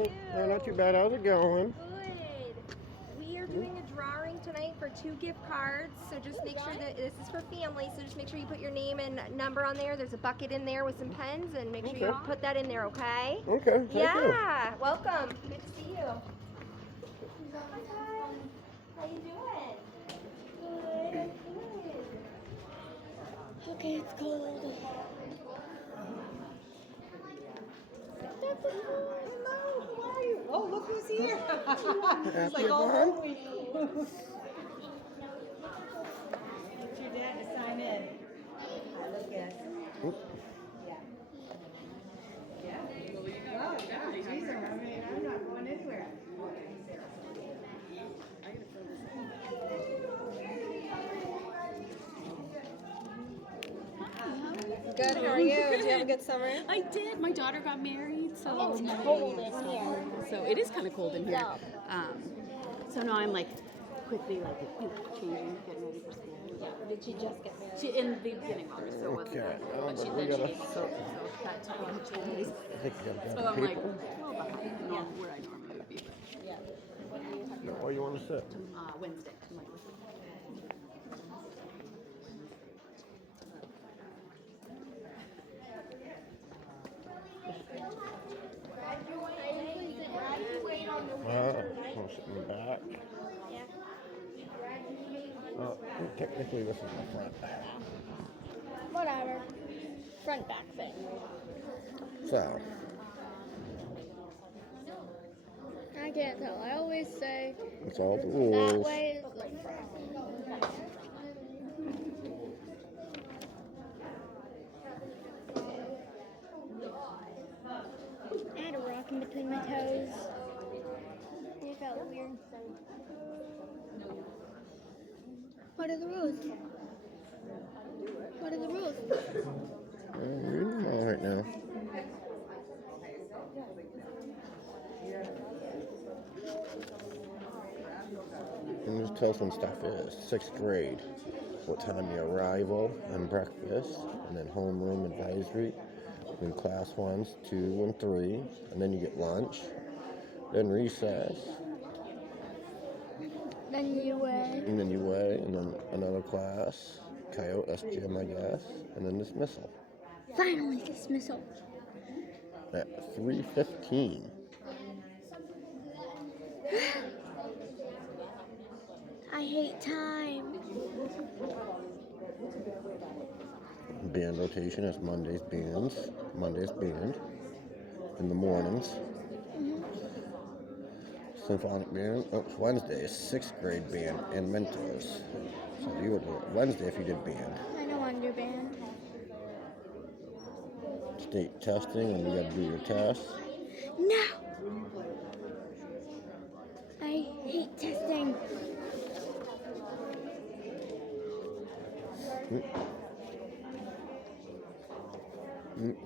Oh, not too bad. How's it going? Good. We are doing a drawing tonight for 2 gift cards. So just make sure that this is for family. So just make sure you put your name and number on there. There's a bucket in there with some pens, and make sure you put that in there, okay? Okay, thank you. Yeah. Welcome. Good to see you. Hi. How you doing? Good. Good. Okay, it's cold. Hello, how are you? Oh, look who's here. It's like all Yvonne? whole week. Get your dad to sign in. I look at. Yeah. Yeah. Well, yeah, geez, I mean, I'm not going anywhere. Good. How are you? Did you have a good summer? I did. My daughter got married, so It's cold in here. so it is kind of cold in here. So now I'm like quickly changing, getting ready for school. Yeah. Did she just get married? She in the beginning of August, so it wasn't. Okay. But she We then gotta- she so that took a couple days. I think you So got I'm like paper. well behind where I normally would be. But, Oh, you want to sit? Wednesday. I'm like, I'm sitting in the back. Technically, this is my front. Whatever. Front back thing. So, I can't tell. I always say it's all the that rules. way is the front. I had a rock in between my toes. It felt weird. What are the rules? What are the rules? I'm reading them all right now. And just tell us when stuff is. 6th grade. What time your arrival and breakfast. And then homeroom advisory. Then class 1s, 2 and 3. And then you get lunch. Then recess. Then you weigh. And then you weigh. And then another class. Coyote, that's gym, I guess. And then dismissal. Finally dismissal. At 3:15. I hate time. Band rotation is Monday's band in the mornings. Symphonic band, it's Wednesday, 6th grade band and mentors. So you would do it Wednesday if you did band. I don't want to do band. State testing, and you gotta do your tests. No! I hate testing.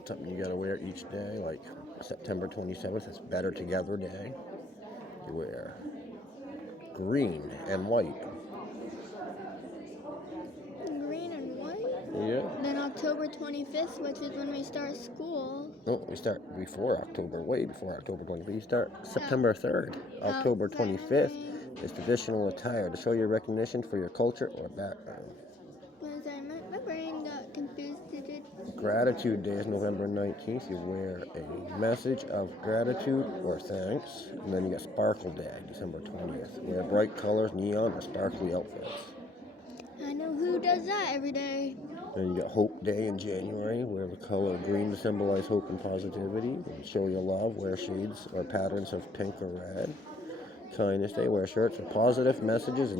Something you gotta wear each day, like September 27th, it's Better Together Day. You wear green and white. Green and white. Yeah. Then October 25th, which is when we start school. No, we start before October, way before October 25th. We start September 3rd. October 25th is traditional attire to show your recognition for your culture or background. Because my brain got confused. Gratitude Day is November 19th. You wear a message of gratitude or thanks. And then you got Sparkle Day, December 20th. Wear bright colors, neon, or sparkly outfits. I know who does that every day. Then you got Hope Day in January. Wear the color green to symbolize hope and positivity. And show your love. Wear shades or patterns of pink or red. Kindness Day. Wear shirts with positive messages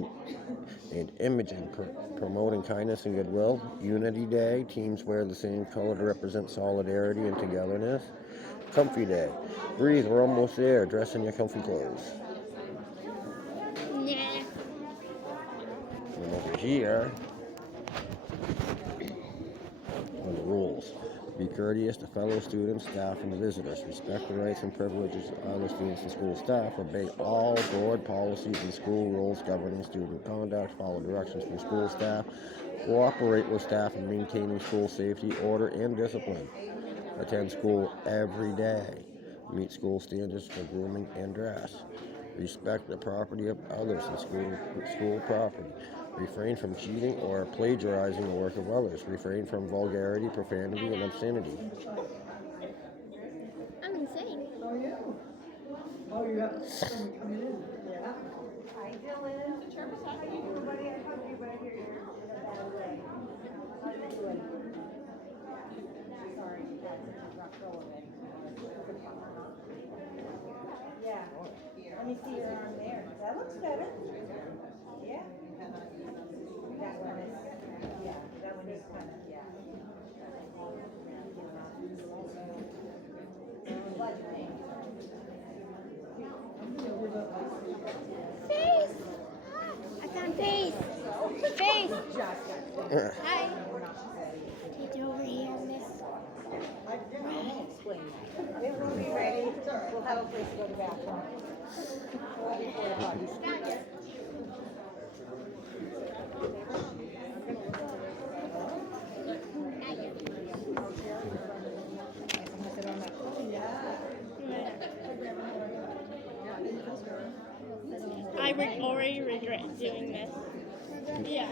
and imaging promoting kindness and goodwill. Unity Day. Teams wear the same color to represent solidarity and togetherness. Comfy Day. Breathe. We're almost there. Dress in your comfy clothes. Yeah. And over here are the rules. Be courteous to fellow students, staff, and visitors. Respect the rights and privileges of other students and school staff. Obey all board policies and school rules governing student conduct. Follow directions from school staff. Cooperate with staff in maintaining school safety, order, and discipline. Attend school every day. Meet school standards for grooming and dress. Respect the property of others in school property. Refrain from cheating or plagiarizing the work of others. Refrain from vulgarity, profanity, and obscenity. I'm insane. Oh, yeah. Hi, Dylan. How you doing, buddy? I hug you, but I hear you. How you doing? Sorry, yeah. Let me see your arm there. That looks better. Yeah. That one is, yeah, that one is kind of, yeah. Face! I found face! Face! Hi. Get over here, miss. It will be ready. We'll have a place to go to the bathroom. I already regret doing this. Yeah.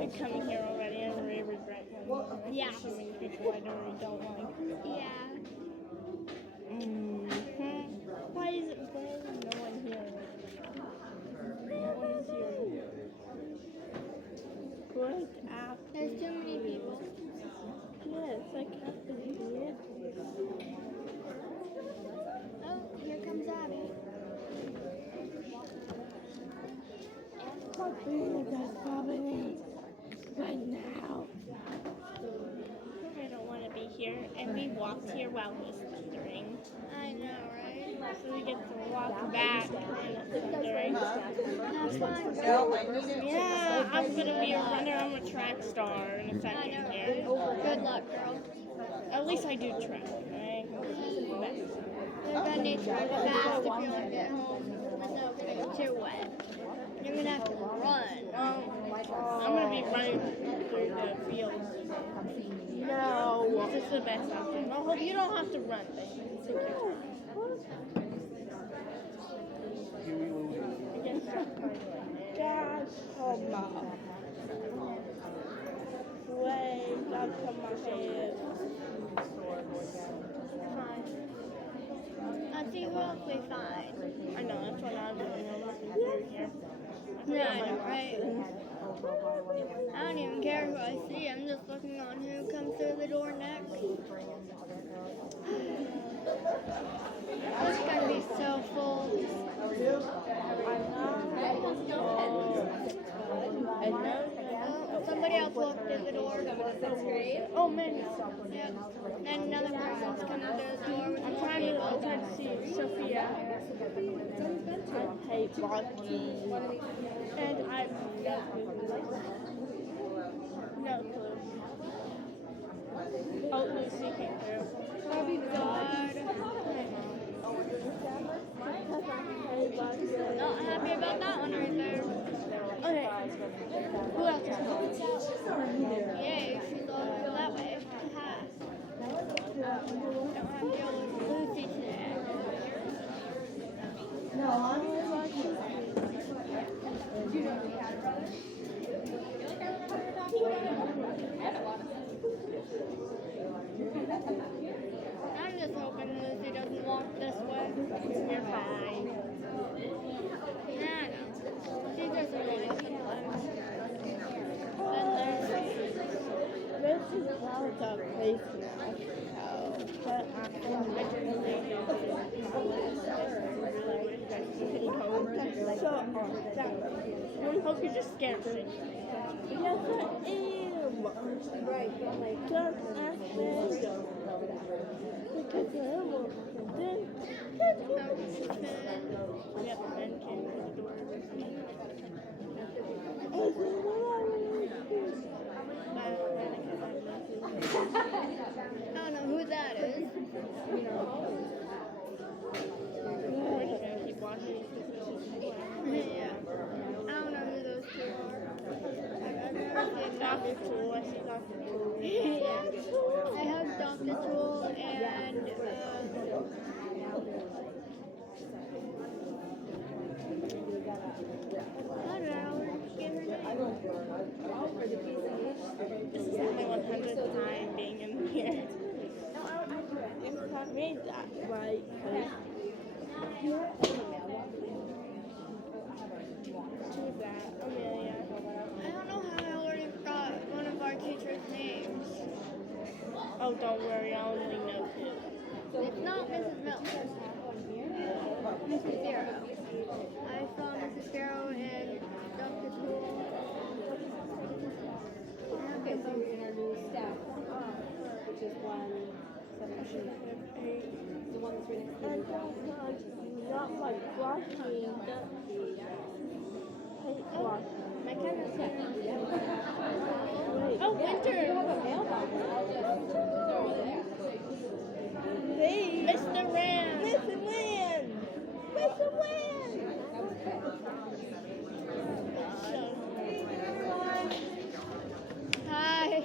I'm coming here already. I already regret coming. Yeah. Assuming people I don't like. Yeah. Why is no one here? No one is here. What app? There's too many people. Yes, I can't believe it. Oh, here comes Abby. What food that's happening right now? I don't want to be here, and we walked here while it was thundering. I know, right? So we get to walk back when it's thundering. Have fun. Yeah, I'm gonna be a runner. I'm a track star in a I second know, here. right? Good luck, girl. At least I do track, right? You're gonna need to run fast if you want to get home. It's not gonna get too wet. You're gonna have to run. I'm gonna be running through the fields. No, this is the best option. I hope you don't have to run. But you can take your time. I guess that's my gosh, oh my. Wait, that's on my head. Fine. I think we'll be fine. I know, that's what I'm doing. I'm looking through here. Yeah, I know, right? I don't even care who I see. I'm just looking on who comes through the door next. It's gonna be so full. Oh, somebody else walked through the door. Oh man, Yep. And another person's coming through the door. I'm trying to see Sophia. I hate Rocky. And I no clue. Oh, Lucy came through. Oh God. Not happy about that one right there. Okay. Who else is coming? Yay, she's all go that way. Haha. Don't have to deal with Lucy today. I'm just hoping Lucy doesn't walk this way. You're fine. Yeah, I know. She doesn't really sometimes. This is how the place now. But so I hope you just scared me. Yes, I am. Right, just ask them. Because I am. Then, yep, Ben came to the door. I don't know who that is. We're just gonna keep watching. Yeah. I don't know who those two are. Dr. Tool, I see Dr. Tool. Yeah. I have Dr. Tool and How did I already get her name? This is my 100th time being in here. It's not made that right. Who's that? Amelia. I don't know how I already forgot one of our teachers' names. Oh, don't worry, I only know two. It's not Mrs. Miller. Mrs. Zero. I saw Mrs. Zero and Dr. Tool. Okay, so we're in our new staff, which is 117. The one that's right next to the Not like washing. My camera set. Oh, Winter! Hey, Mr. Rand! Mr. Rand! Mr. Rand! Hi.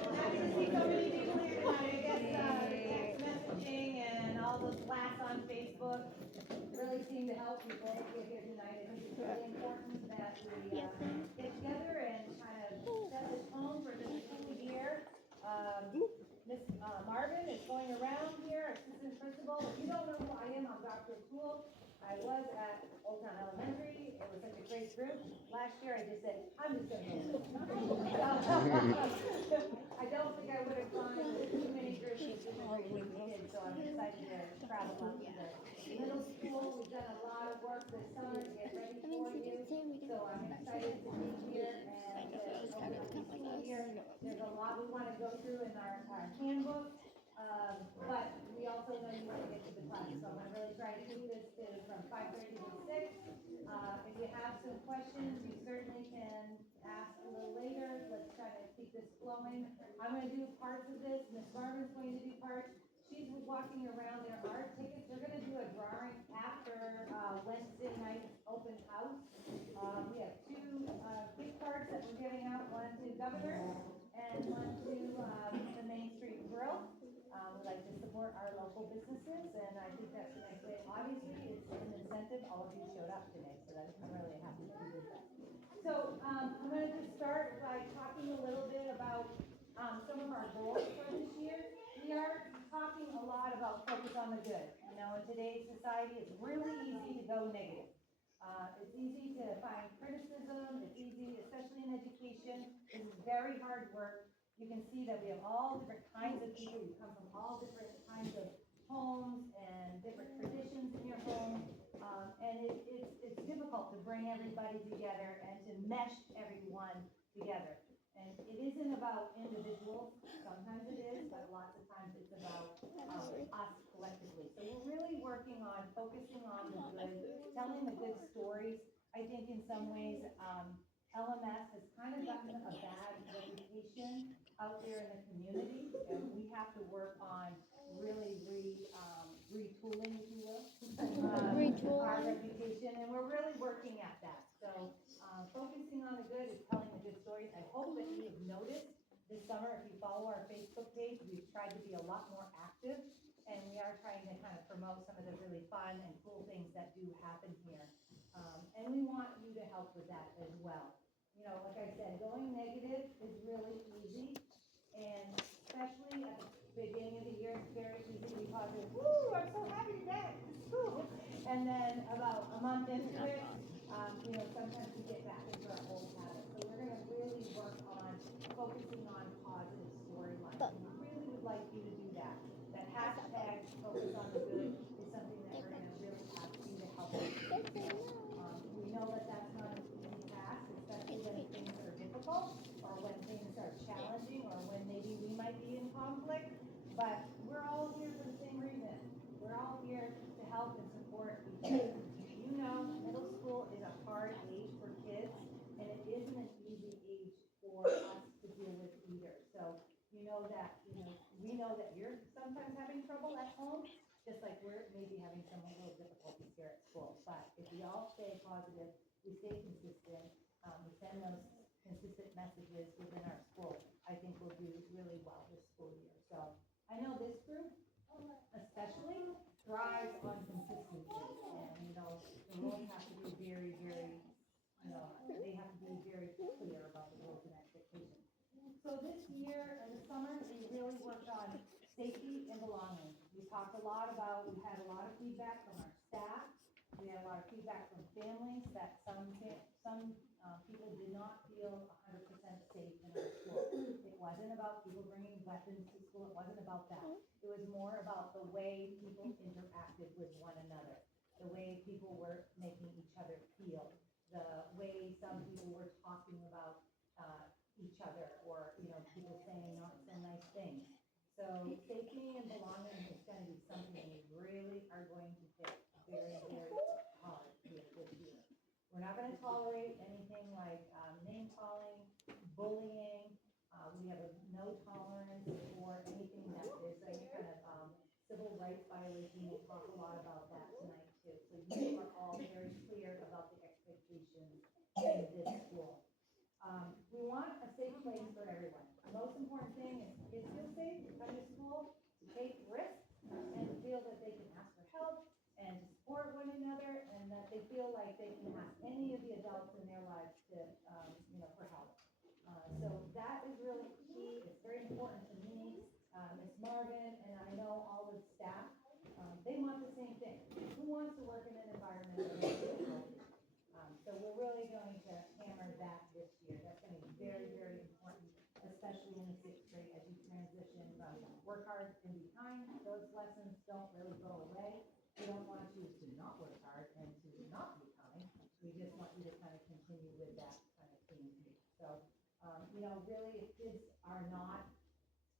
Messaging and all those blasts on Facebook really seem to help people get here tonight. I think it's really important that we get together and kind of set this tone for this school year. Miss Marvin is going around here, assistant principal. If you don't know who I am, I'm Dr. Tool. I was at Old Town Elementary. It was such a great group. Last year I just said, I'm just going to I don't think I would have gone with too many groups of kids, so I'm excited to travel up to the middle school. We've done a lot of work this summer to get ready for you. So I'm excited to be here and open up the school year. There's a lot we want to go through in our handbook. But we also know you want to get to the class, so I'm going to really try to keep this to from 5:30 to 6. If you have some questions, you certainly can ask a little later. Let's try to keep this flowing. I'm going to do parts of this. Miss Marvin's going to do parts. She's walking around. There are tickets. We're going to do a drawing after Wednesday night open house. We have two gift cards that we're giving out, one to Governor and one to the Main Street Grill. We like to support our local businesses, and I think that's a nice way. Obviously, it's an incentive. All of you showed up today, so I'm really happy that you did that. So I'm going to just start by talking a little bit about some of our goals for this year. We are talking a lot about focus on the good. You know, in today's society, it's really easy to go negative. It's easy to find criticism. It's easy, especially in education. This is very hard work. You can see that we have all different kinds of people. You come from all different kinds of homes and different traditions in your home. And it's difficult to bring everybody together and to mesh everyone together. And it isn't about individuals. Sometimes it is, but lots of times it's about us collectively. So we're really working on focusing on the good, telling the good stories. I think in some ways, LMS has kind of gotten a bad reputation out there in the community, and we have to work on really retooling, if you will, our reputation, and we're really working at that. So focusing on the good is telling the good stories. I hope that you have noticed this summer, if you follow our Facebook page, we've tried to be a lot more active, and we are trying to kind of promote some of the really fun and cool things that do happen here. And we want you to help with that as well. You know, like I said, going negative is really easy, and especially at the beginning of the year, it's very easy to be positive. Woo, I'm so happy to get to school. And then about a month into it, you know, sometimes we get back into our old habits. So we're going to really work on focusing on positive storylines. We really would like you to do that. That hashtag focus on the good is something that we're going to really ask you to help us with. We know that that's not an easy task, especially when things are difficult or when things are challenging or when maybe we might be in conflict. But we're all here for the same reason. We're all here to help and support each other. You know, middle school is a hard age for kids, and it isn't an easy age for us to deal with either. So we know that you're sometimes having trouble at home, just like we're maybe having some little difficulties here at school. But if we all stay positive, we stay consistent, we send those consistent messages within our school, I think we'll do really well this school year. So I know this group especially thrives on consistency, and you know, year in the summer, we really worked on safety and belonging. We talked a lot about, we had a lot of feedback from our staff. We had a lot of feedback from families that some people did not feel 100% safe in our school. It wasn't about people bringing weapons to school. It wasn't about that. It was more about the way people interacted with one another, the way people were making each other feel, the way some people were talking about each other, or people saying not so nice things. So safety and belonging is going to be something we really are going to hit very, very hard with this year. We're not going to tolerate anything like name calling, bullying. We have a no tolerance for anything that is any kind of civil rights violation. We'll talk a lot about that tonight too. So you are all very clear about the expectations in this school. We want a safe place for everyone. The most important thing is kids feel safe to come to school, to take risks, and to feel that they can ask for help and to support one another, and that they feel like they can ask any of the adults in their lives to, for help. So that is really key. It's very important to me. Ms. Marvin and I know all the staff, they want the same thing. Who wants to work in an environment that is healthy? So we're really going to hammer that this year. That's going to be very, very important, especially in the 6th grade as you transition from work hard and be kind. Those lessons don't really go away. We don't want you to not work hard and to not be kind. We just want you to kind of continue with that kind of theme. So, really, if kids are not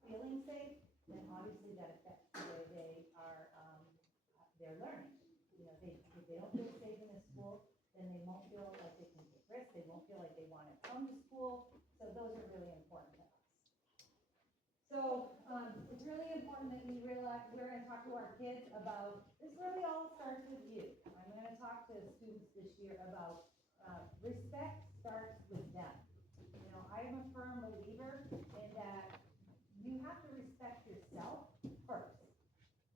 feeling safe, then obviously that affects the way they are, they're learning. If they don't feel safe in the school, then they won't feel like they can take risks. They won't feel like they want to come to school. So those are really important to us. So it's really important that we realize we're going to talk to our kids about, this really all starts with you. I'm going to talk to students this year about respect starts with them. I am a firm believer in that you have to respect yourself first.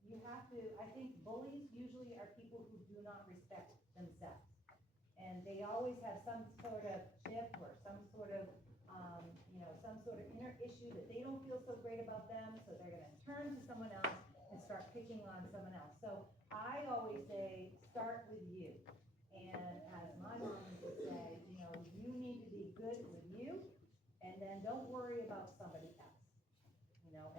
You have to, I think bullies usually are people who do not respect themselves. And they always have some sort of chip or some sort of inner issue that they don't feel so great about them, so they're gonna turn to someone else and start picking on someone else. So I always say, start with you. And as my mom would say, you need to be good with you, and then don't worry about somebody else.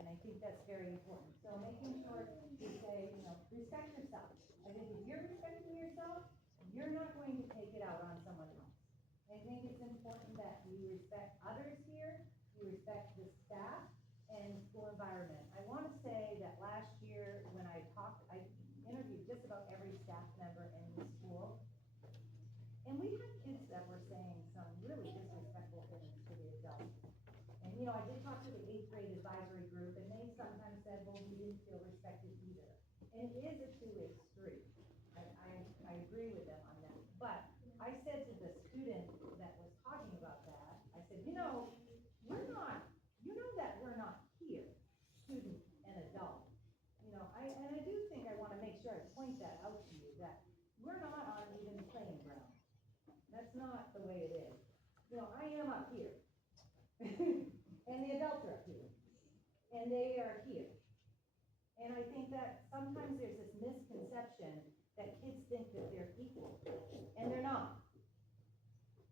And I think that's very important. So making sure you say, respect yourself. I think if you're respecting yourself, you're not going to take it out on someone else. I think it's important that you respect others here, you respect the staff and school environment. I want to say that last year when I interviewed just about every staff member in the school, and we had kids that were saying some really disrespectful things to the adults. And I did talk to the 8th grade advisory group, and they sometimes said, well, we didn't feel respected either. And it is a two-way street. I agree with them on that. But I said to the student that was talking about that, I said, we're not here, student and adult. I do think I want to make sure I point that out to you, that we're not on even playing ground. That's not the way it is. I am up here. And the adults are up here. And they are here. And I think that sometimes there's this misconception that kids think that they're equal, and they're not.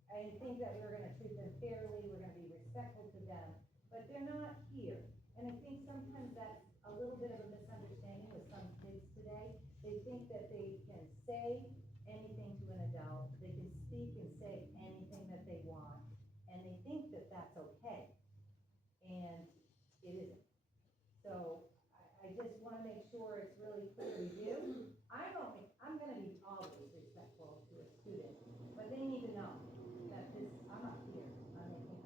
I think that we're going to treat them fairly, we're going to be respectful to them, but they're not here. And I think sometimes that's a little bit of a misunderstanding with some kids today. They think that they can say anything to an adult, they can speak and say anything that they want, and they think that that's okay. And it isn't. So I just want to make sure it's really clear to you. I'm going to be always respectful to a student, but they need to know that I'm up here. I'm making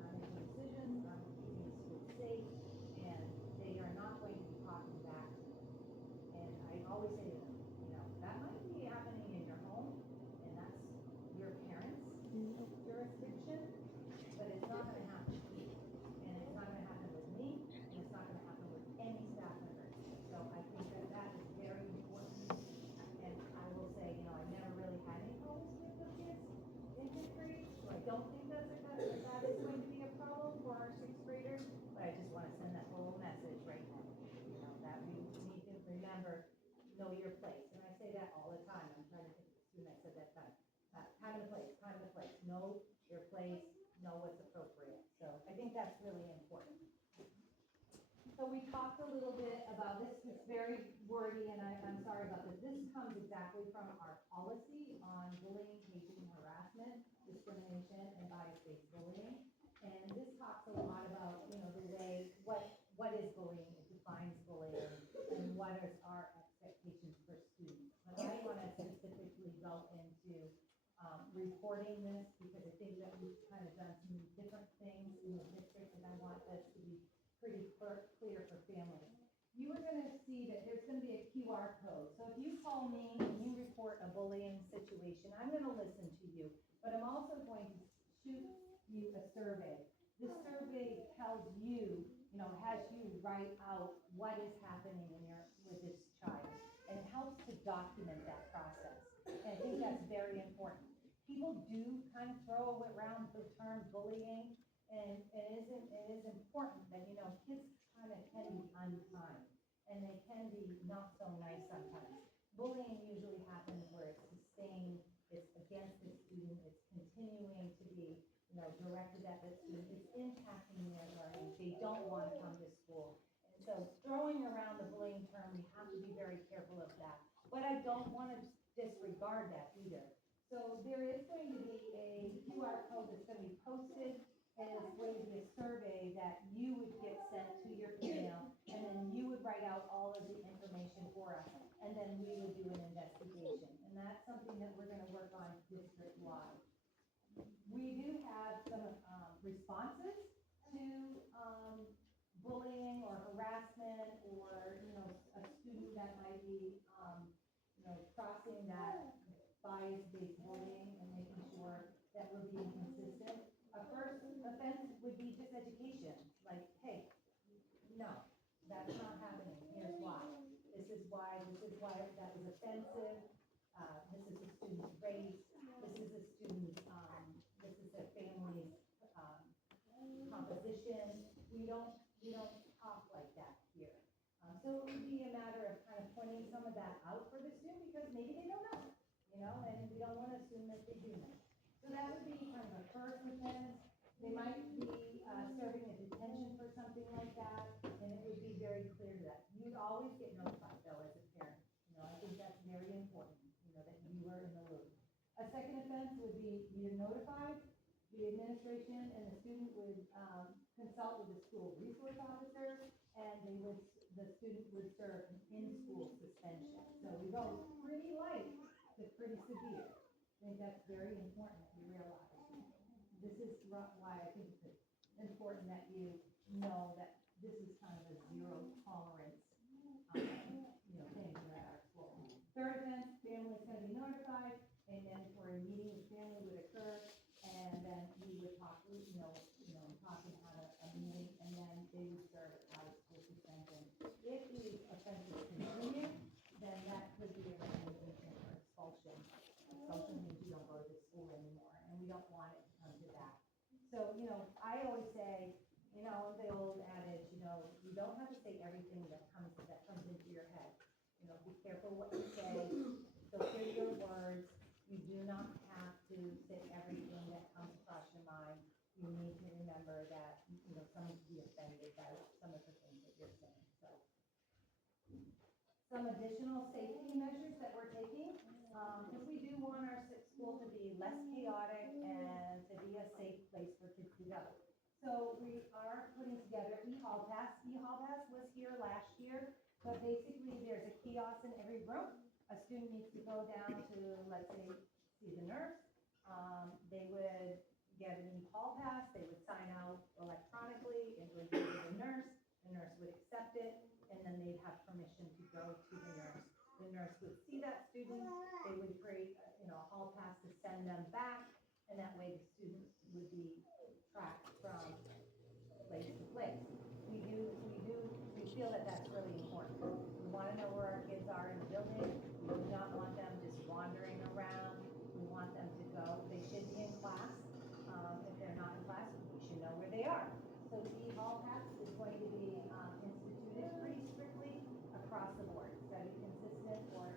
know your place. And I say that all the time. I'm trying to think of the student I said that time. Time and a place. Know your place, know what's appropriate. So I think that's really important. So we talked a little bit about this. It's very wordy, and I'm sorry about this. This comes exactly from our policy on bullying, hazing, and harassment, discrimination, and bias-based bullying. And this talks a lot about, you know, the way, what is bullying, it defines bullying, and what is our expectations for students. But I want to specifically go into reporting this, because I think that we've kind of done some different things in the district, and I want this to be pretty clear for families. You are going to see that there's going to be a QR code. So if you call me and you report a bullying situation, I'm going to listen to you, but I'm also going to shoot you a survey. This survey tells you, you know, has you write out what is happening with this child, and it helps to document that process. And I think that's very important. People do kind of throw around the term bullying, and it is important that, you know, kids kind of can be unkind, and they can be not so nice sometimes. Bullying usually happens where it's sustained, it's against the student, it's continuing to be, you know, directed at the student, it's impacting their learning, they don't want to come to school. And so throwing around the bullying term, we have to be very careful of that. But I don't want to disregard that either. So there is going to be a QR code that's going to be posted, and it's going to be a survey that you would get sent to your email, and then you would write out all of the information for us, and then we would do an investigation. And that's something that we're going to work on district-wide. We do have some responses to bullying or harassment, or, you know, a student that might be, you know, crossing that bias-based bullying, and making sure that we're being consistent. A first offense would be just education, like, hey, no, that's not happening, here's why. This is why that was offensive, this is a student's race, this is a student's, this is a family's, composition. We don't talk like that here. So it would be a matter of kind of pointing some of that out for the student, because maybe they don't know, you know, and we don't want to assume that they do know. So that would be kind of a first offense. They might be serving a detention for something like that, and it would be very clear that you'd always get notified though as a parent. You know, I think that's very important, you know, that you are in the loop. A second offense would be you're notified, the administration and the student would consult with the school resource officer, and the student would serve an in-school suspension. So we go pretty light to pretty severe. I think that's very important that you realize. This is why I think it's important that you know that this is kind of a zero tolerance, you know, thing here at our school. Third offense, family is going to be notified, and then for a meeting with family would occur, and then we would talk, talking how a meeting, and then they would serve out of school suspension. If these offenses continue, then that could be a recommendation for expulsion. Expulsion means you don't go to the school anymore, and we don't want it to come to that. So, you know, I always say, you know, the old adage, you know, you don't have to say everything that comes into your head. You know, be careful what you say, filter your words. You do not have to say everything that comes across your mind. You need to remember that, you know, someone could be offended by some of the things that you're saying. So, some additional safety measures that we're taking, because we do want our school to be less chaotic and to be a safe place for kids to go. So we are putting together e-hall pass. E-hall pass was here last year, but basically there's a kiosk in every room. A student needs to go down to, let's say, see the nurse. They would get an e-hall pass. They would sign out electronically. It would go to the nurse. The nurse would accept it, and then they'd have permission to go to the nurse. The nurse would see that student. They would create, a hall pass to send them back, and that way the students would be tracked from place to place. We feel that that's really important. We want to know where our kids are in the building. We do not want them just wandering around. We want them to go. They should be in class. If they're not in class, we should know where they are. So the e-hall pass is going to be instituted pretty strictly across the board. It's got to be consistent, or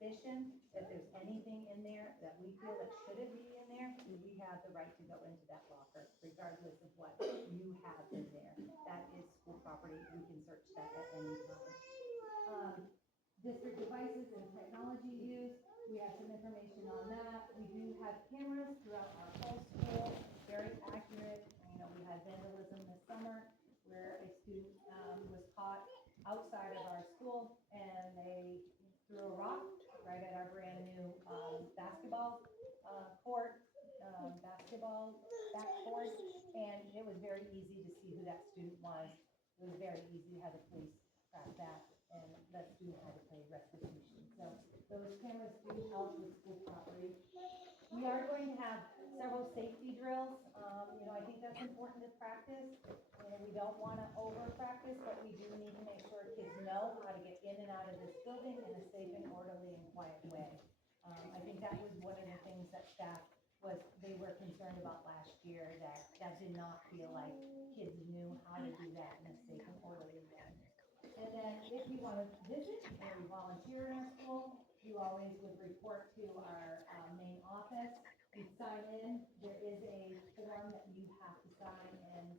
suspicion that there's anything in there that we feel that shouldn't be in there, we have the right to go into that locker, regardless of what you have in there. That is school property, we can search that at any time. District devices and technology use, we have some information on that. We do have cameras throughout our whole school, very accurate. You know, we had vandalism this summer where a student was caught outside of our school and they threw a rock right at our brand new basketball court, basketball backboard, and it was very easy to see who that student was. It was very easy to have the police track that, and that student had to pay restitution. So those cameras do help with school property. We are going to have several safety drills. You know, I think that's important to practice. And we don't want to over-practice, but we do need to make sure kids know how to get in and out of this building in a safe and orderly and quiet way. I think that was one of the things that staff they were concerned about last year, that did not feel like kids knew how to do that in a safe and orderly manner. And then if you want to visit or you volunteer in our school, you always would report to our main office. You sign in, there is a form that you have to sign and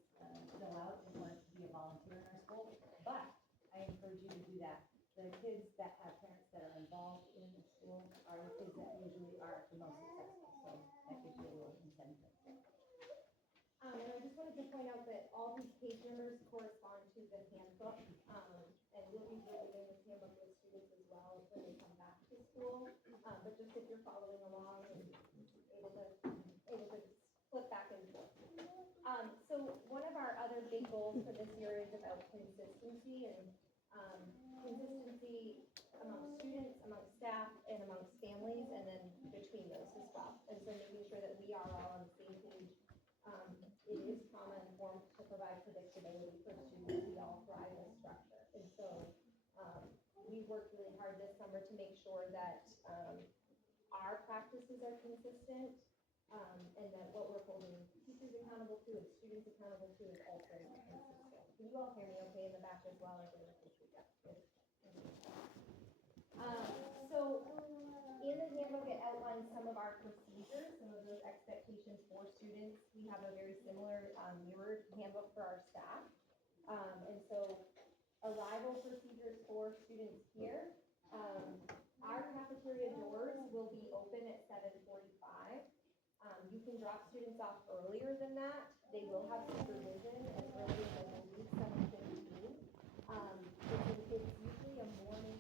fill out in order to be a volunteer in our school, but I encourage you to do that. The kids that have parents that are involved in the school are the kids that usually are the most successful, so that gives you a little incentive. And I just wanted to point out that all these page numbers correspond to the handbook, and we'll be reviewing this handbook with students as well when they come back to school. But just if you're following along and able to flip back and forth. So one of our other big goals for this year is about consistency and consistency among students, among staff, and amongst families, and then between those as well. And so making sure that we are all on the same page. It is trauma-informed to provide predictability for students. We all thrive in structure. And so we worked really hard this summer to make sure that our practices are consistent, and that what we're holding teachers accountable to and students accountable to is also consistent. Can you all hear me okay in the back as well? So in the handbook, it outlines some of our procedures, some of those expectations for students. We have a very similar mirrored handbook for our staff. And so arrival procedures for students here. Our cafeteria doors will be open at 7:45. You can drop students off earlier than that. They will have supervision as early as I believe 7:15. It's usually a morning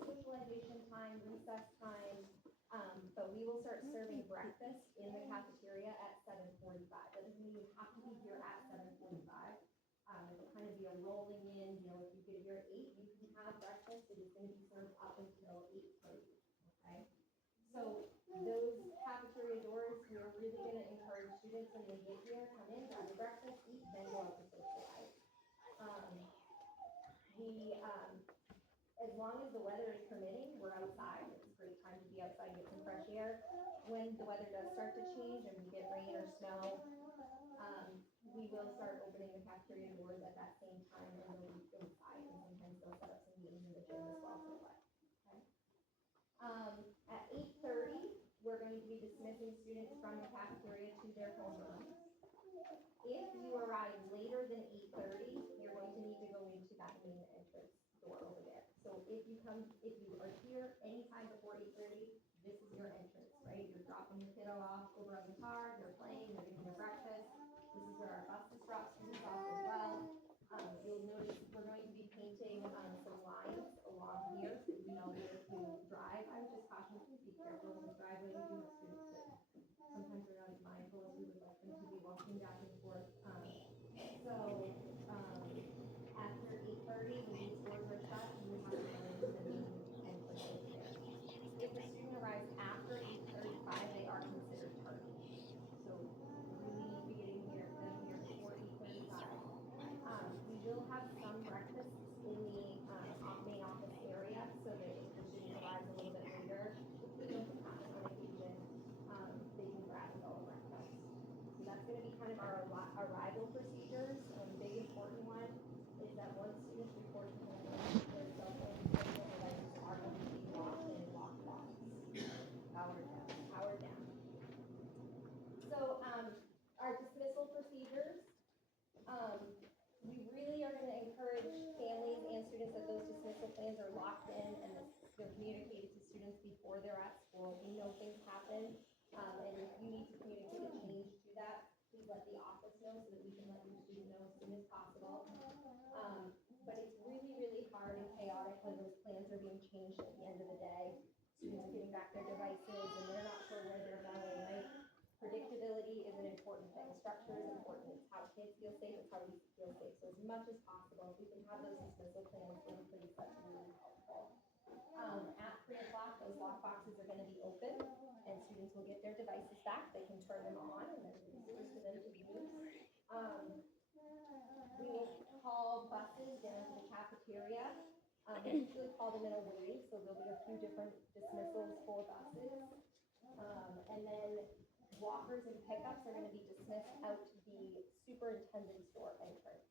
socialization time, recess time, but we will start serving breakfast in the cafeteria at 7:45. That doesn't mean you have to be here at 7:45. It'll kind of be a rolling in, you know, if you get here at 8, you can have breakfast. It is going to be served up until 8:30, okay? So those cafeteria doors, we're really going to encourage students when they get here, come in, grab your breakfast, eat, then go out to socialize. As long as the weather is permitting, we're outside. It's a great time to be outside, get some fresh air. When the weather does start to change and we get rain or snow, we will start opening the cafeteria doors at that same time, and they'll be inside, and sometimes they'll set up some meetings in the gym as well for what. Okay. At 8:30, we're going to be dismissing students from the cafeteria to their homeroom. If you arrive later than 8:30, you're going to need to go into that main entrance door over there. So if you are here anytime before 8:30, this is your entrance, right? You're dropping your kiddo off over on the car, they're playing, they're getting their breakfast. This is where our buses drop students off as well. You'll notice we're going to be painting some lines along here so you know where to drive. I would just caution you to be careful in the driveway. We do have students that sometimes are not as mindful as we would like them to be walking back and forth. After 8:30, when these doors are shut, you have to go into the main entrance over there. If a student arrives after 8:35, they are considered tardy. plans are locked in and they're communicated to students before they're at school. We know things happen, and if you need to communicate a change to that, please let the office know so that we can let your student know as soon as possible. But it's really, really hard and chaotic when those plans are being changed at the end of the day. Students are getting back their devices and they're not sure where they're going, right? Predictability is an important thing. Structure is important. It's how kids feel safe. It's how we feel safe. So as much as possible, if we can have those dismissal plans in place, that's really helpful. At 3 o'clock, those lock boxes are going to be open, and students will get their devices back. They can turn them on, and then it's for them to use. We will call buses down to the cafeteria. We usually call them in a wave, so there'll be a few different dismissals for buses. And then walkers and pickups are going to be dismissed out to the superintendent's door entrance.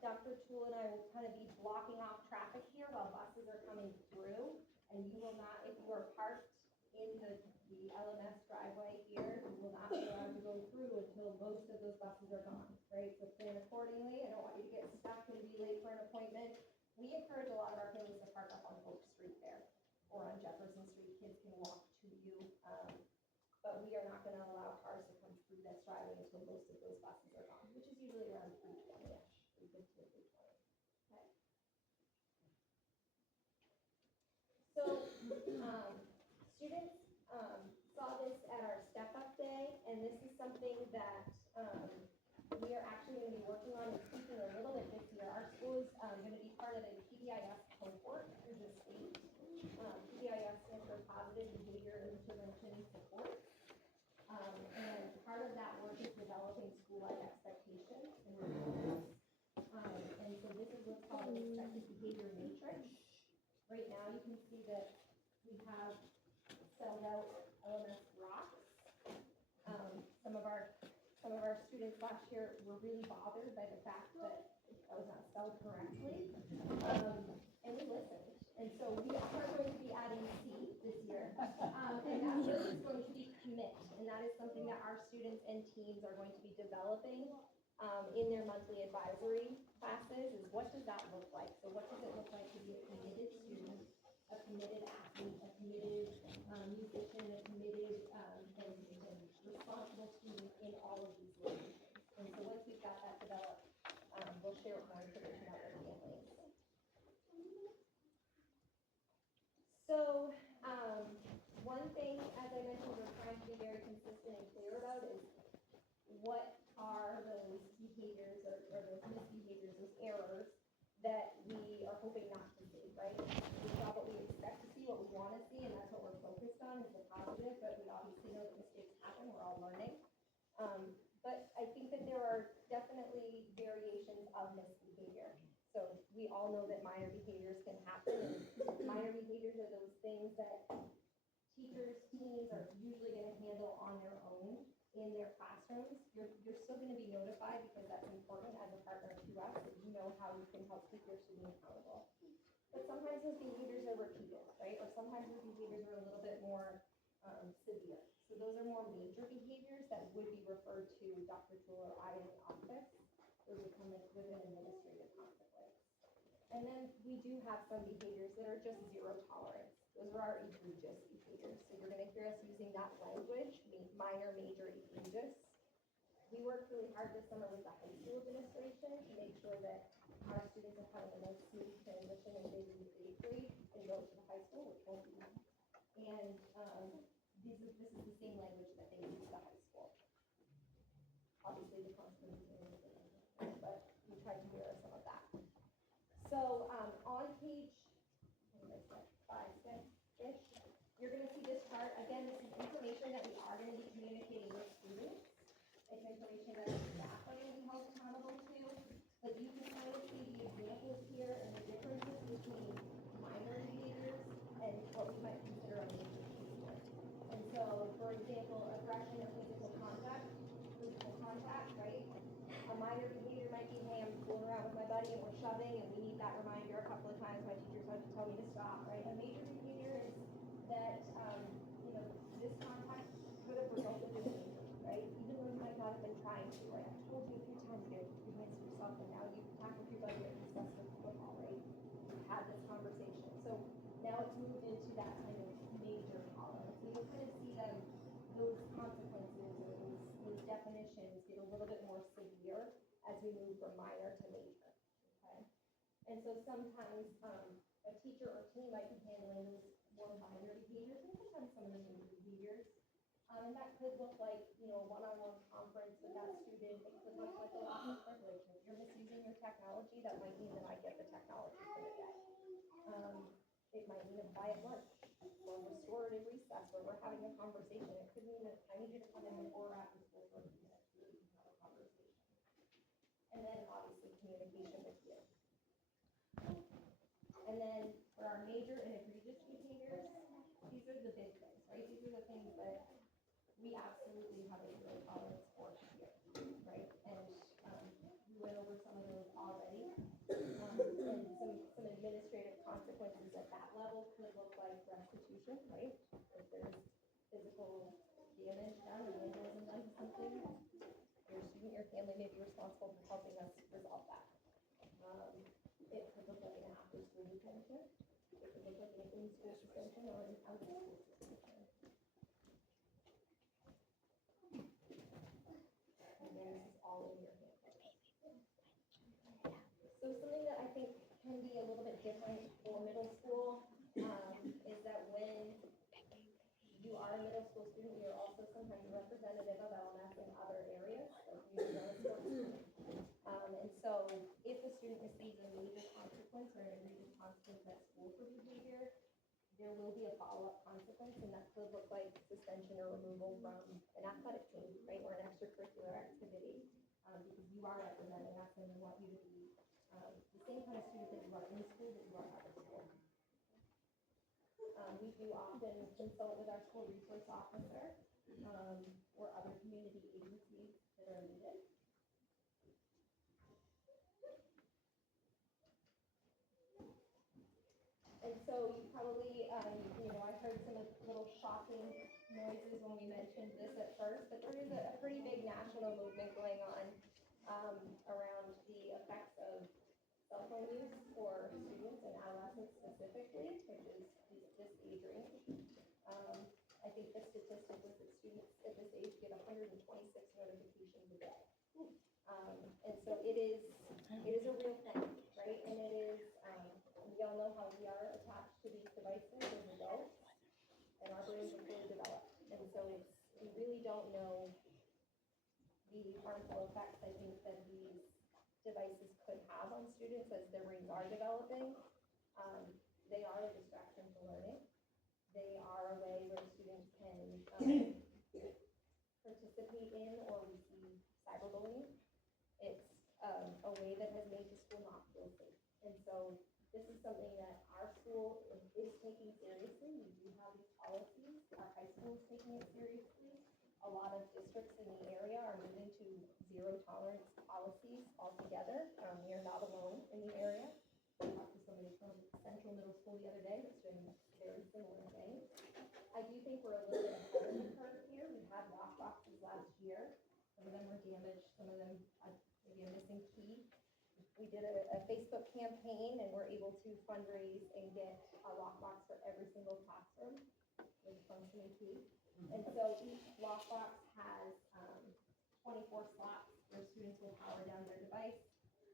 Dr. Toole and I will kind of be blocking off traffic here while buses are coming through, and you will not, if you are parked in the LMS driveway here, you will not be allowed to go through until most of those buses are gone, right? So plan accordingly. I don't want you to get stuck and be late for an appointment. We encourage a lot of our families to park up on Oak Street there or on Jefferson Street. Kids can walk to you, but we are not going to allow cars to come through this driveway until most of those buses are gone, which is usually around 3:20-ish, 3:15, 3:20. Okay. So students saw this at our Step Up Day, and this is something that we are actually going to be working on and tweaking a little bit this year. Our school is going to be part of a PBIS cohort through the state. PBIS stands for Positive Behavior Intervention Support. And part of that work is developing school-wide expectations and rules. And so this is what's called an expected behavior matrix. Right now you can see that we have spelled out LMS rocks. Some of our students last year were really bothered by the fact that was not spelled correctly. And we listened. And so we are going to be adding C this year. And that word is going to be commit. And that is something that our students and teams are going to be developing in their monthly advisory classes, is what does that look like? So what does it look like to be a committed student, a committed athlete, a committed musician, a committed and responsible student in all of these locations? And so once we've got that developed, we'll share more information out with families. So one thing, as I mentioned, we're trying to be very consistent and clear about is what are those behaviors or those misbehaviors, those errors that we are hoping not to see, right? We saw what we expect to see, what we want to see, and that's what we're focused on is the positive, but we obviously know that mistakes happen, we're all learning. But I think that there are definitely variations of misbehavior. So we all know that minor behaviors can happen. Minor behaviors are those things that teachers, teams are usually going to handle on their own in their classrooms. You're still going to be notified because that's important as a partner to us, that you know how you can help keep your student accountable. But sometimes those behaviors are repeated, right? Or sometimes those behaviors are a little bit more severe. So those are more major behaviors that would be referred to Dr. Toole or I in the office. Those would come with an administrative consequence. And then we do have some behaviors that are just zero tolerance. Those are our egregious behaviors. So you're going to hear us using that language, minor, major, egregious. We worked really hard this summer with the high school administration to make sure that our students are having a nice smooth transition as they leave 8th grade and go to the high school, which won't be. And this is the same language that they use at the high school. Obviously, the consequences are different, but we tried to mirror some of that. So on page 5-ish, you're going to see this chart. Again, this is information that we are going to be communicating with students. It's information that our staff are going to be held accountable to. But you can kind of see the examples here and the differences between minor behaviors and what we might consider a major behavior. And so, for example, aggression or physical contact, right? A minor behavior might be, hey, I'm fooling around with my buddy and we're shoving and we need that reminder a couple of times. My teacher's going to tell me to stop, right? A major behavior is that, this contact could have resulted in injury, right? Even though you might not have been trying to, right? I've told you a few times, you have to do hands to yourself, and now you've tackled your buddy at recess with football, right? You've had this conversation we move from minor to major, okay? And so sometimes, a teacher or team might be handling those more minor behaviors, and sometimes some of the major behaviors. And that could look like, a one-on-one conference with that student. It could look like a loss of privilege. If you're misusing your technology, that might mean that I get the technology for the day. It might mean a quiet lunch or restorative recess where we're having a conversation. It could mean that I need you to come in before or after school for a few minutes to have a conversation. And then obviously communication with you. And then for our major and egregious behaviors, these are the big things, right? These are the things that we absolutely have a zero tolerance for here, right? And we went over some of those already. And some administrative consequences at that level could look like restitution, right? If there's physical damage done or vandalism done to something, your student, your family may be responsible for helping us resolve that. It could look like an after-school detention. It could look like an in-school suspension or an out-of-school suspension. And then this is all in your hands. So something that I think can be a little bit different for middle school is that when you are a middle school student, you're also sometimes a representative of LMS in other areas, like and so if a student receives a major consequence or an egregious consequence at school for behavior, there will be a follow-up consequence, and that could look like suspension or removal from an athletic team, right, or an extracurricular activity, because you are representing us and we want you to be the same kind of student that you are in school that you are out of school. We do often consult with our school resource officer or other community agencies that are needed. And so you probably, I heard some little shocking noises when we mentioned this at first, but there is a pretty big national movement going on around the effects of cell phone use for students and adolescents specifically, which is this age range. I think the statistic was that students at this age get 126 notifications a day. And so it is a real thing, right? And it is, we all know how we are attached to these devices as adults, and our brains are fully developed. And so we really don't know the harmful effects I think that these devices could have on students as their brains are developing. They are a distraction for learning. They are a way where students can participate in or receive cyberbullying. It's a way that has made the school not feel safe. And so this is something that our school is taking seriously. We do have these policies. Our high school is taking it seriously. A lot of districts in the area are moving to zero tolerance policies altogether. We are not alone in the area. I talked to somebody from Central Middle School the other day that's doing very similar things. I do think we're a little bit ahead of the curve here. We had lock boxes last year. Some of them were damaged. Some of them had maybe a missing key. We did a Facebook campaign and we're able to fundraise and get a lockbox for every single classroom with a functioning key. And so each lockbox has 24 slots where students will power down their device,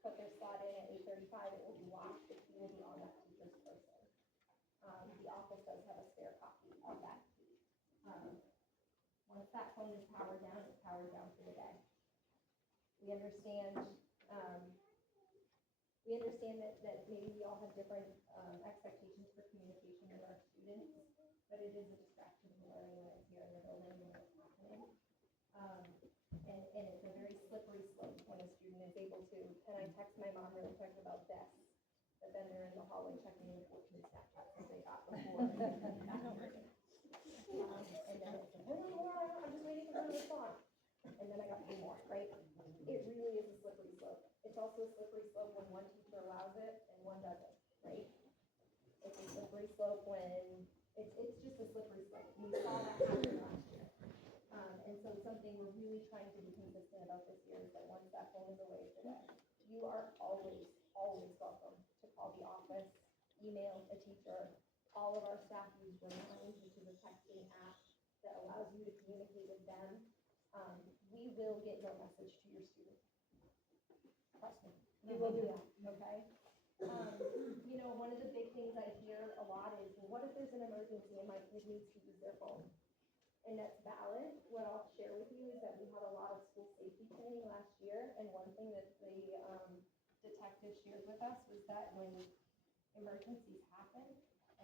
put their slot in at 8:35, it will be locked, the key will be on that teacher's person. The office does have a spare copy of that key. Once that phone is powered down, it's powered down for the day. We understand that maybe we all have different expectations for communication with our students, but it is a distraction from learning when it's here in the building and what's happening. And it's a very slippery slope when a student is able to, can I text my mom really quick about this? But then they're in the hallway checking the 14 Snapchats that they got before. And then it's like, I'm just waiting for them to respond. And then I got 2 more, right? It really is a slippery slope. It's also a slippery slope when one teacher allows it and one doesn't, right? It's a slippery slope when, it's just a slippery slope. We saw that happen last year. And so something we're really trying to be consistent about this year is that once that phone is away today, you are always welcome to call the office, email a teacher. All of our staff use Remind, which is a texting app that allows you to communicate with them. We will get your message to your student. Trust me, we will do that, okay? You know, one of the big things I hear a lot is, well, what if there's an emergency and my kid needs to use their phone? And that's valid. What I'll share with you is that we had a lot of school safety training last year, and one thing that the detective shared with us was that when emergencies happen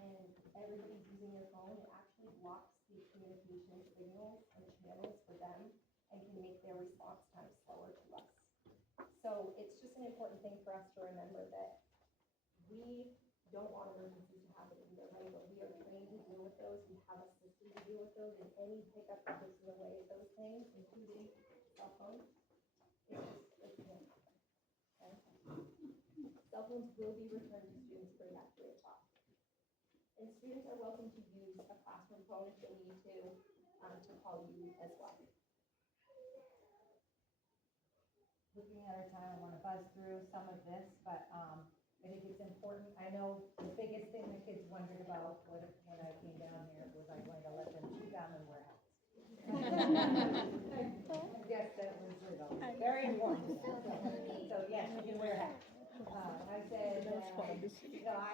and everybody's using their phone, it actually blocks the communication signals and channels for them and can make their response time slower to us. So it's just an important thing for us to remember that we don't want emergencies to happen either, right? But we are trained to deal with those. We have a system to deal with those, and any hiccup that gets in the way of those things, including cell phones, it can't happen. Okay? Cell phones will be returned to students during that 3 o'clock. And students are welcome to use a classroom phone if they need to call you as well. Looking at our time, I want to buzz through some of this, but I think it's important. I know the biggest thing the kids wondered about when I came down here was I going to let them chew gum and wear hats. I guess that was very important. So yes, you can wear hats. I said, you know,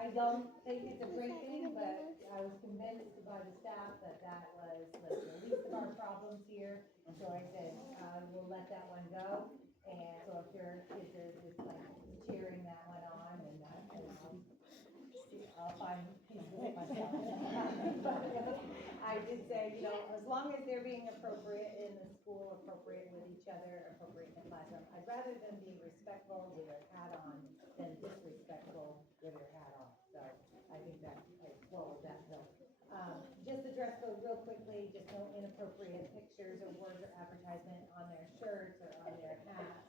I don't think it's a great thing, but I was convinced by the staff that that was the least of our problems here. So I said, we'll let that one go. And so if your kids are just like cheering that one on, and I'll find pieces of it myself. But I did say, you know, as long as they're being appropriate in the school, appropriate with each other, appropriate in the classroom, I'd rather them be respectful with their hat on than disrespectful with their hat off. So I think that I swallowed that pill. Just the dress code real quickly, just no inappropriate pictures or words or advertisement on their shirts or on their hats.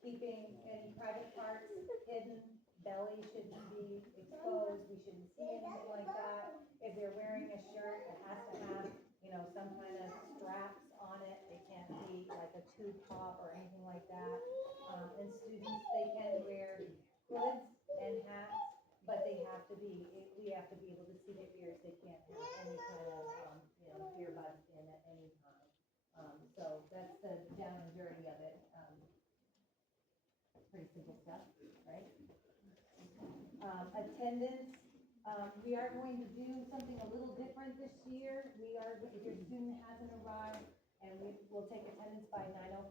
Keeping any private parts hidden, belly shouldn't be exposed, we shouldn't see anything like that. If they're wearing a shirt, it has to have, you know, some kind of straps on it, it can't be like a tube top or anything like that. And students, they can wear hoods and hats, but they have to be, we have to be able to see their ears, they can't have any kind of, you know, earbuds in at any time. So that's the down and dirty of it. Pretty simple stuff, right? Attendance, we are going to do something a little different this year. We are, if your student hasn't arrived, and we will take attendance by 9:05.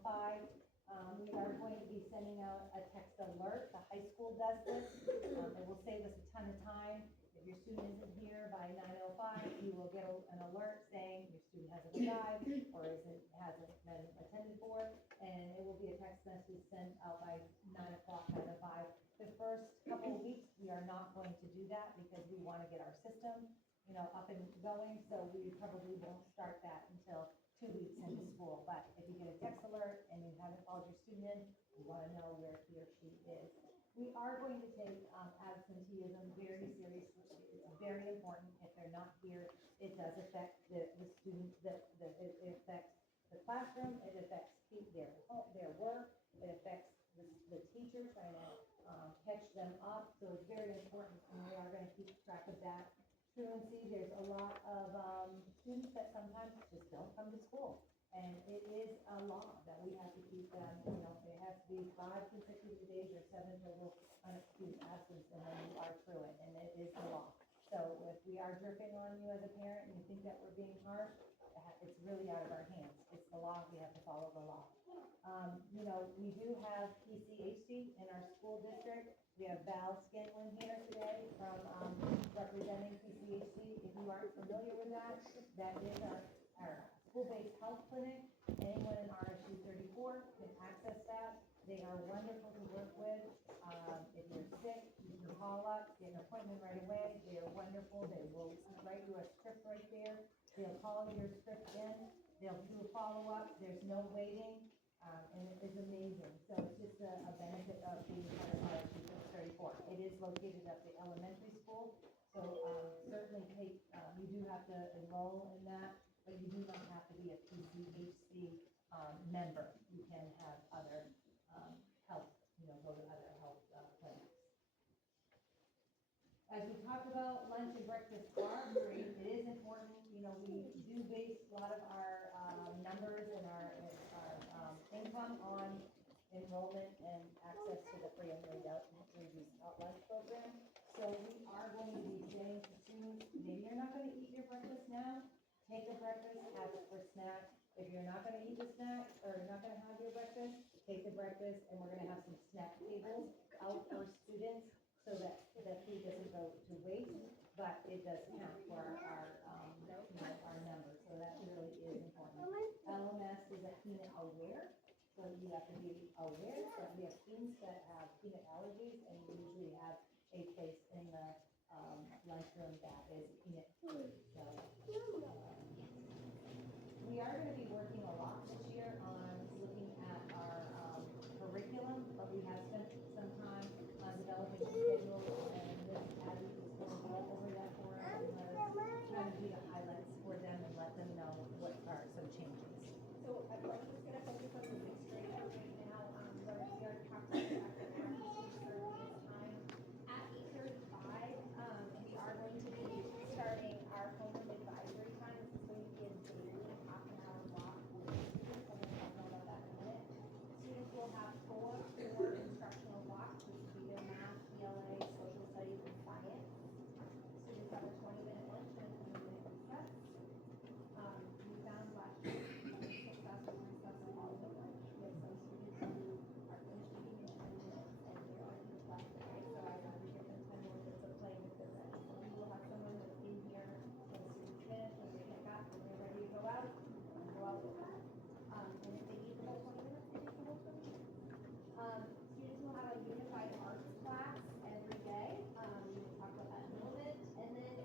We are going to be sending out a text alert. The high school does this. It will save us a ton of time. If your student isn't here by 9:05, you will get an alert saying your student hasn't arrived or hasn't been attended for, and it will be a text message sent out by 9 o'clock, 9:05. The first couple of weeks, we are not going to do that because we want to get our system, you know, up and going. So we probably won't start that until 2 weeks into school. But if you get a text alert and you haven't called your student in, you want to know where he or she is. We are going to take absenteeism very seriously. It's very important. If they're not here, it does affect the students, it affects the classroom, it affects their work, it affects the teacher trying to catch them up. So it's very important, and we are going to keep track of that. Truancy, there's a lot of students that sometimes just don't come to school. And it is a law that we have to keep them, you know, it has to be 5 consecutive days or 7 total unexcused absence, and then you are through it, and it is the law. So if we are dripping on you as a parent and you think that we're being harsh, it's really out of our hands. It's the law, we have to follow the law. You know, we do have PCHD in our school district. We have Val Scanlon here today from representing PCHD. If you aren't familiar with that, that is our school-based health clinic. Anyone in RSU 34 can access that. They are wonderful to work with. If you're sick, you can call up, get an appointment right away. They are wonderful. They will write you a script right there. They'll call your script in. They'll do a follow-up. There's no waiting, and it is amazing. So it's just a benefit of being part of RSU 34. It is located at the elementary school, so certainly you do have to enroll in that, but you do not have to be a PCHC member. You can have other health, you know, go to other health clinics. As we talked about, lunch and breakfast are free. It is important, you know, we do base a lot of our numbers and our income on enrollment and access to the free and reduced lunch program. So we are going to be saying to students, maybe you're not gonna eat your breakfast now, take a breakfast, have it for snack. If you're not gonna eat the snack, or you're not gonna have your breakfast, take the breakfast, and we're gonna have some snack tables out for students, so that the food doesn't go to waste, but it does count for our numbers, so that really is important. LMS is a peanut aware, so you have to be aware that we have students that have peanut allergies, and we usually have a place in the lunchroom that is peanut free. So, we are gonna be working a lot this year on looking at our curriculum, but we have spent some time on developing schedules, and Ms. Abby is going to go over that for us, and let us kind of do the highlights for them and let them know what are some changes. So I'm just gonna focus on the sixth grade right now, where we are talking about the this time. At 8:35, we are going to be starting our homeroom advisory time. This is going to be a daily half-an-hour block for students. I'm gonna talk more about that in a minute. Students will have four instructional blocks, which will be their math, ELA, social studies, and science. Students have a 20-minute lunch and a 20-minute recess. We found last year, successful recess in all of the lunch. We have some students who are finished eating in 10 minutes and they're on the left away, so I want to give them 10 more minutes of playing with their friends. So we will have someone that's in here when the students finish, when they get back, when they're ready to go out with them. And if they need the whole 20 minutes, they need the whole 20 minutes. Students will have a unified arts class every day. We will talk about that in a little bit. And then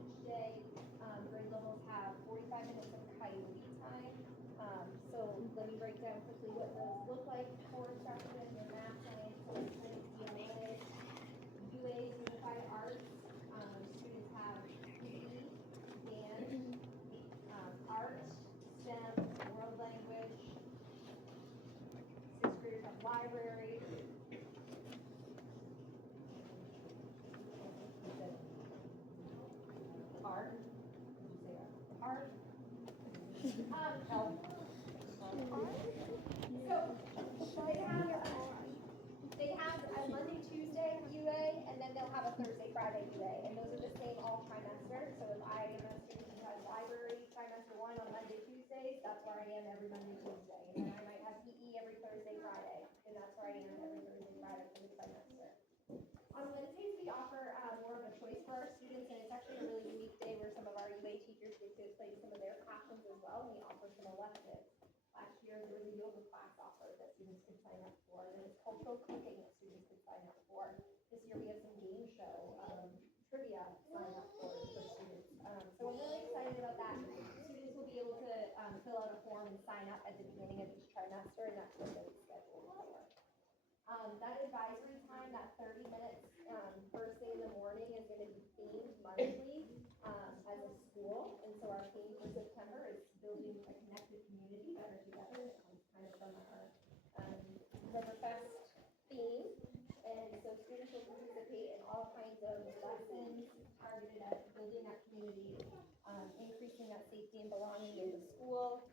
each day, grade levels have 45 minutes of coyote time. So let me break down quickly what those look like for instruction in your math, science, social studies, ELA, UA's unified arts. Students have PE, band, art, STEM, world language. Sixth graders have library. Art. Did you say art? Health. So they have a Monday, Tuesday UA, and then they'll have a Thursday, Friday UA, and those are the same all trimester. So if I am a student who has library trimester 1 on Monday, Tuesdays, that's where I am every Monday, Tuesday. And then I might have PE every Thursday, Friday, and that's where I am every Thursday, Friday for the trimester. On Wednesdays, we offer more of a choice for our students, and it's actually a really unique day where some of our UA teachers get to play some of their classrooms as well, and we offer some electives. Last year, there was a yoga class offered that students could sign up for, and there was cultural cooking that students could sign up for. This year, we have some game show trivia sign up for students. So I'm really excited about that. Students will be able to fill out a form and sign up at the beginning of each trimester, and that's what they're scheduled for. That advisory time, that 30 minutes first thing in the morning is going to be themed monthly as a school. And so our theme for September is building a connected community better together. It comes kind of from our Riverfest theme. And so students will participate in all kinds of lessons targeted at building that community, increasing that safety and belonging in the school,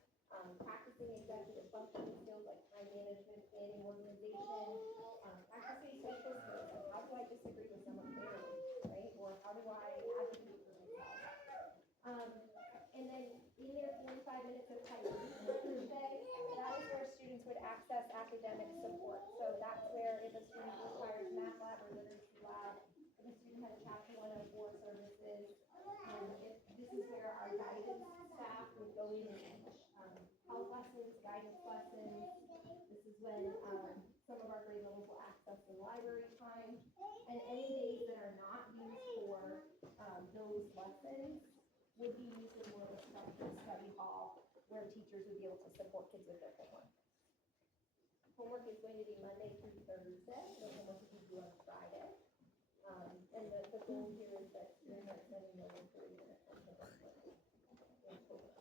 practicing executive functioning skills like time management, planning, organization, practicing social skills like how do I disagree with someone fairly, right? Or how do I advocate for myself? And then in their 45 minutes of coyote on Thursday, that is where students would access academic support. So that's where if a student requires math lab or literacy lab, if a student has chapter 104 services, if this is where our guidance staff would go in and teach health lessons, guidance lessons. This is when some of our grade levels will access the library time. And any days that are not used for those lessons would be used in more of a structured study hall where teachers would be able to support kids with their homework. Homework is going to be Monday through Thursday. No homework is due on Friday. And the goal here is that students are spending more than 30 minutes on homework in total.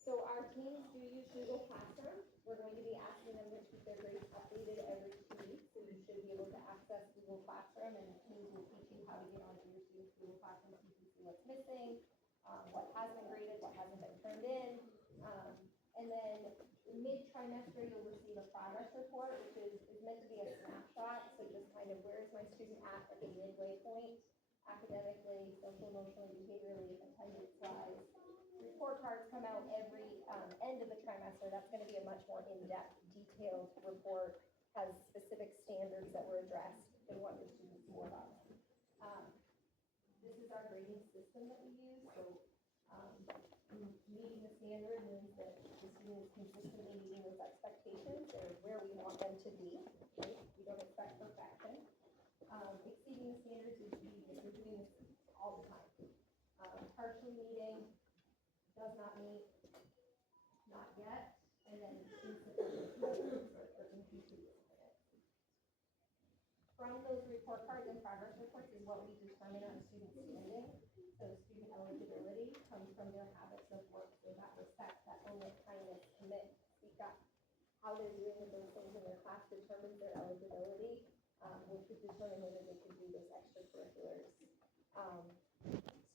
So our teams do use Google Classroom. We're going to be asking them to keep their grades updated every 2 weeks. So you should be able to access Google Classroom, and teams will teach you how to get onto your students' Google Classroom so you can see what's missing, what has been graded, what hasn't been turned in. And then mid-trimester, you'll receive a progress report, which is meant to be a snapshot. So just kind of where is my student at the midway point, academically, social, emotionally, behaviorally, attendance-wise. Report cards come out every end of the trimester. That's going to be a much more in-depth, detailed report, has specific standards that were addressed and what your students scored on. This is our grading system that we use. So meeting the standard means that the student is consistently meeting those expectations. They're where we want them to be. Right? We don't expect perfection. Exceeding the standards is we're doing this all the time. Partially meeting, does not meet, not yet, and then insufficient or incomplete. From those report cards and progress reports is what we determine on student standing. So student eligibility comes from their habits of work, so that respect, that ownership, kindness, commit, speak up. How they're doing with those things in their class determines their eligibility, which would determine whether they could do those extracurriculars.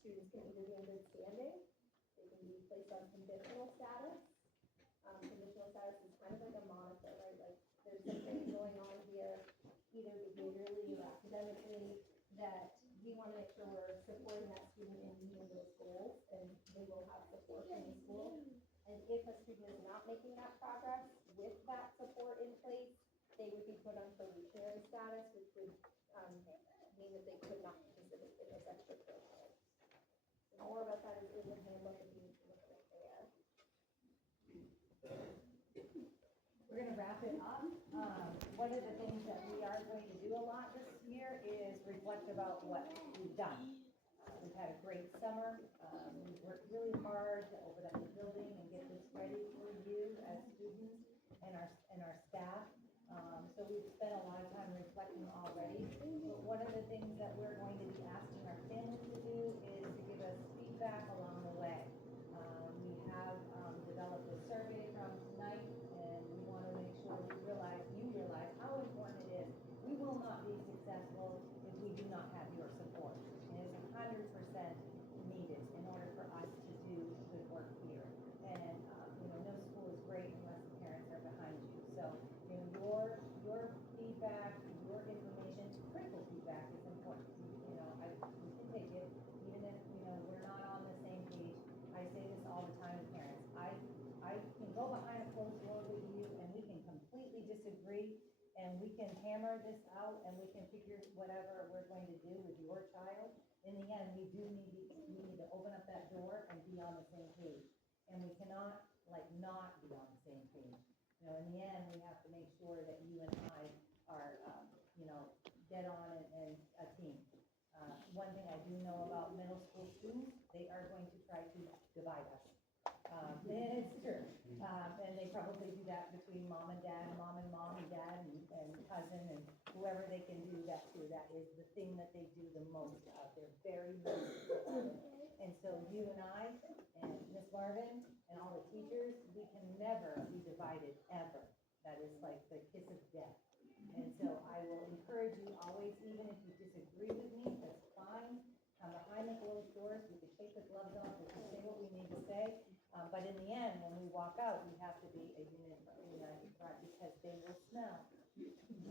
Students can either be in good standing, they can be placed on conditional status. Conditional status is kind of like a monitor, right? Like there's something going on here, either behaviorally or academically, that we want to make sure we're supporting that student in meeting those goals, and they will have support from the school. And if a student is not making that progress with that support in place, they would be put on probationary status, which would mean that they could not participate in those extracurriculars. So more about that is in the handbook if you need to look at it there. We're gonna wrap it up. One of the things that we are going to do a lot this year is reflect about what we've done. We've had a great summer. We've worked really hard to open up the building and get this ready for you as students and our staff. So we've spent a lot of time reflecting already. But one of the things that we're going to be asking our families to do is to give us feedback along the way. We have developed a survey from tonight, and we want to make sure you realize how important it is. We will not be successful if we do not have your support. It is 100% needed in order for us to do good work here. And no school is great unless the parents are behind you. So your feedback, your information, critical feedback is important. We can take it, even if we're not on the same page. I say this all the time to parents. I can go behind a closed door with you, and we can completely disagree, and we can hammer this out, and we can figure whatever we're going to do with your child. In the end, we need to open up that door and be on the same page, and we cannot not be on the same page. In the end, we have to make sure that you and I are dead on and a team. One thing I do know about middle school students, they are going to try to divide us. It's true. And they probably do that between mom and dad, mom and dad, and cousin, and whoever they can do that to. That is the thing that they do the most of. They're very most. And so you and I, and Miss Marvin, and all the teachers, we can never be divided, ever. That is like the kiss of death. And so I will encourage you always, even if you disagree with me, that's fine. Come behind the closed doors, we can take the gloves off, we can say what we need to say. But in the end, when we walk out, we have to be a united front because they will smell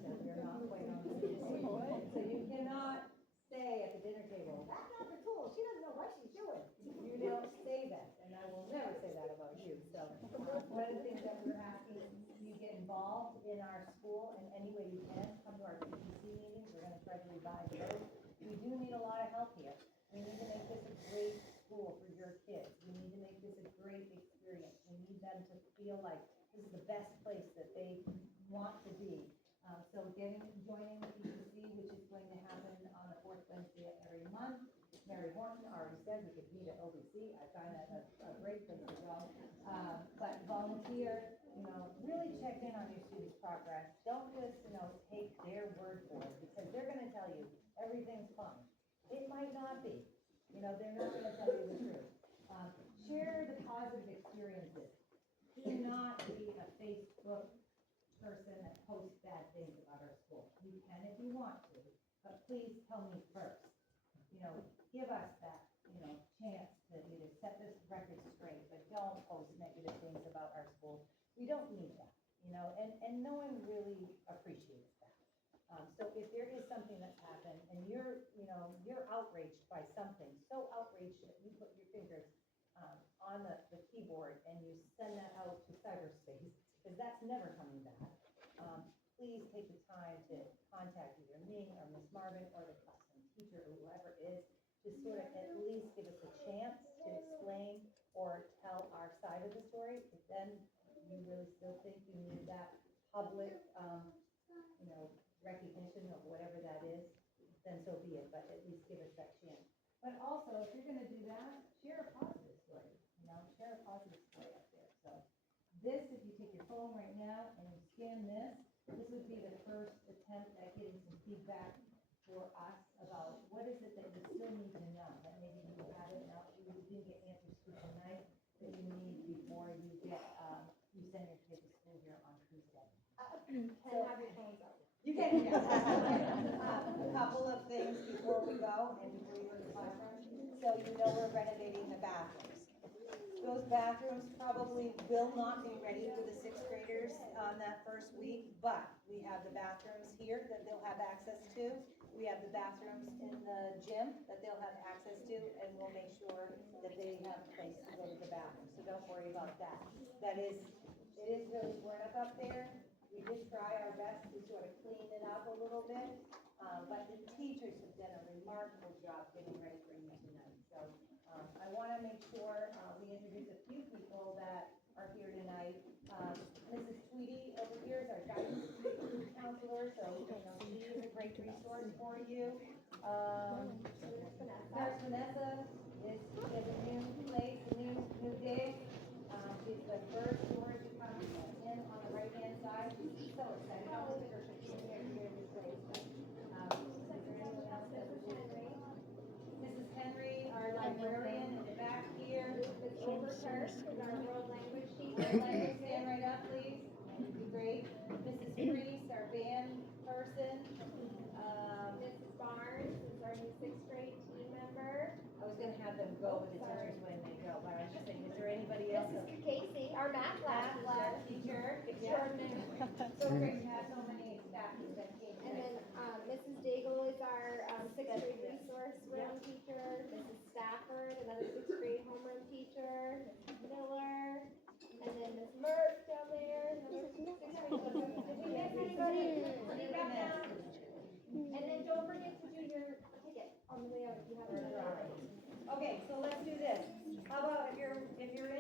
that we're not quite on the same page. So you cannot say at the dinner table, that's not the tool, she doesn't know what she's doing. You don't say that, and I will never say that about you. So one of the things that we're asking you get involved in our school in any way you can. Come to our PPC meetings, we're going to try to revive those. We do need a lot of help here. We need to make this a great school for your kids. We need to make this a great experience. We need them to feel like this is the best place that they want to be. So joining the PPC, which is going to happen on the fourth Wednesday of every month. Mary Horton already said we could meet at OBC. I find that a great place to go. But volunteer, really check in on your students' progress. Don't just, take their word for it, because they're going to tell you everything's fine. It might not be. They're not going to tell you the truth. Share the positive experiences. Do not be a Facebook person that posts bad things about our school. You can if you want to, but please tell me first. Give us that, chance to either we don't need that, you know, and no one really appreciates that. So if there is something that's happened and you're, you know, you're outraged by something, so outraged that you put your fingers on the keyboard and you send that out to cyberspace, because that's never coming back. Please take the time to contact either me or Miss Marvin or the custom teacher or whoever it is, to sort of at least give us a chance to explain or tell our side of the story. If then you really still think you need that public, you know, recognition of whatever that is, then so be it, but at least give us that chance. But also, if you're gonna do that, share a positive story, you know, share a positive story up there. So this, if you take your phone right now and you scan this would be the first attempt at getting some feedback for us about what is it that you still need to know, that maybe you haven't know, you didn't get answers to tonight, that you need before you get, you send your kid to school here on Tuesday. And have your phones out. You can, yeah. A couple of things before we go and before you go to the classroom. So you know we're renovating the bathrooms. Those bathrooms probably will not be ready for the sixth graders on that first week, but we have the bathrooms here that they'll have access to. We have the bathrooms in the gym that they'll have access to, and we'll make sure that they have a place to go to the bathroom. So don't worry about that. It is really burnt up there. We did try our best to sort of clean it up a little bit, but the teachers have done a remarkable job getting ready for you tonight. So I want to make sure we introduce a few people that are here tonight. Mrs. Tweedy over here is our guidance counselor, so you know, she is a great resource for you. Nurse Vanessa is a new place, a new day. She's the first door to come in on the right-hand side. She's so excited. I don't think her should be here in this place. But, is there anyone else that would Mrs. Henry, our librarian in the back here. Ms. Overturf is our world language teacher. Language, stand right up, please. That'd be great. Mrs. Priest, our band person. Mrs. Barnes is our new sixth grade team member. I was gonna have them go with the teachers when they go, but I was just saying, is there anybody else? Mrs. Casey, our math lab teacher. extraordinary. So great to have so many staff that came. And then Mrs. Daigle is our sixth grade resource room teacher. Mrs. Stafford, another sixth grade homeroom teacher. Mrs. Miller, and then Miss Murph down there. Another sixth grade homeroom. Did we miss anybody? Leave that down. And then don't forget to do your ticket on the way out if you haven't done it already. Okay, so let's do this. How about if you're